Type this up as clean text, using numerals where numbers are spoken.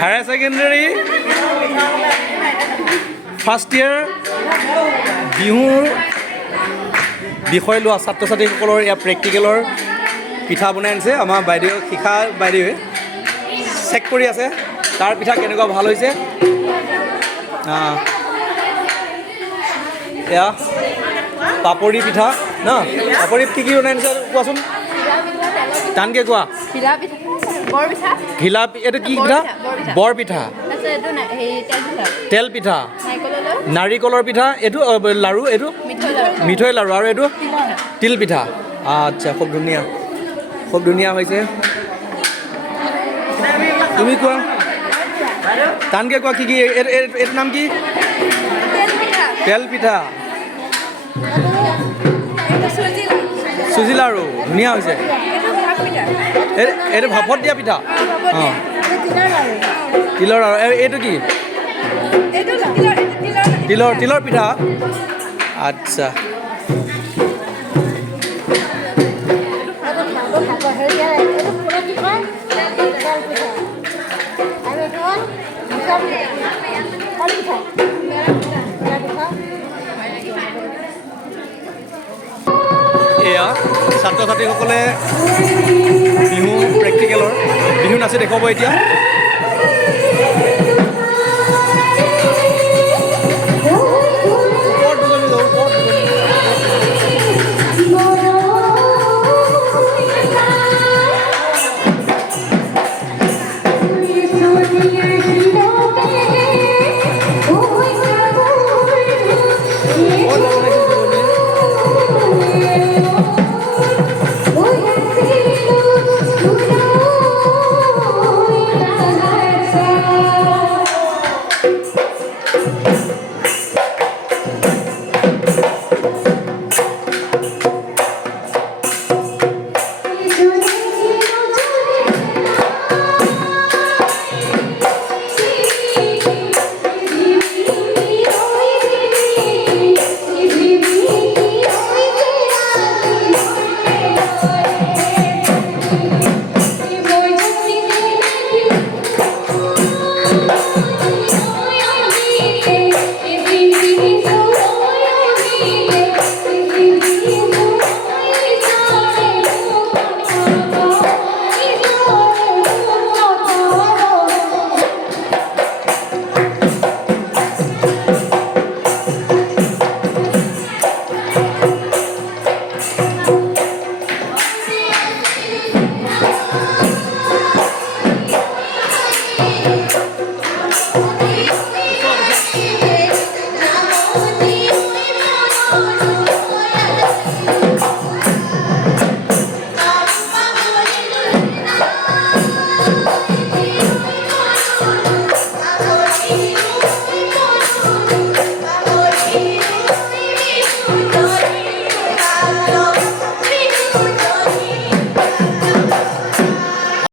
higher secondary first year বিহুৰ বিষয় লোৱা ছাত্ৰ ছাত্ৰীসকলৰ ইয়াৰ প্ৰেক্টিকেলৰ পিঠা বনাই আনিছে আমাৰ বাইদেউ শিখা বাইদেৱে চেক কৰি আছে তাৰ পিঠা কেনেকুৱা ভাল হৈছে এয়া পাপৰি পিঠা ন পাপৰি কি বনাই আনিছে কোৱাচোন টানকৈ কোৱা ঘিলা এইটো কি পিঠা বৰ পিঠা তেল পিঠা নাৰিকলৰ পিঠা এইটো লাড়ু এইটো মিঠৈ লাড়ু আৰু এইটো তিল পিঠা আচ্ছা খুব ধুনীয়া হৈছে তুমি কোৱা টানকৈ কোৱা কি এইটোৰ নাম কি তেল পিঠা চুজি লাড়ু ধুনীয়া হৈছে এইটো ভাপত দিয়া পিঠা অঁ তিলৰ লাড়ু এইটো কি তিলৰ পিঠা আচ্ছা এয়া ছাত্ৰ ছাত্ৰীসকলে বিহু প্ৰেক্টিকেলৰ বিহু নাচি দেখুৱাব এতিয়া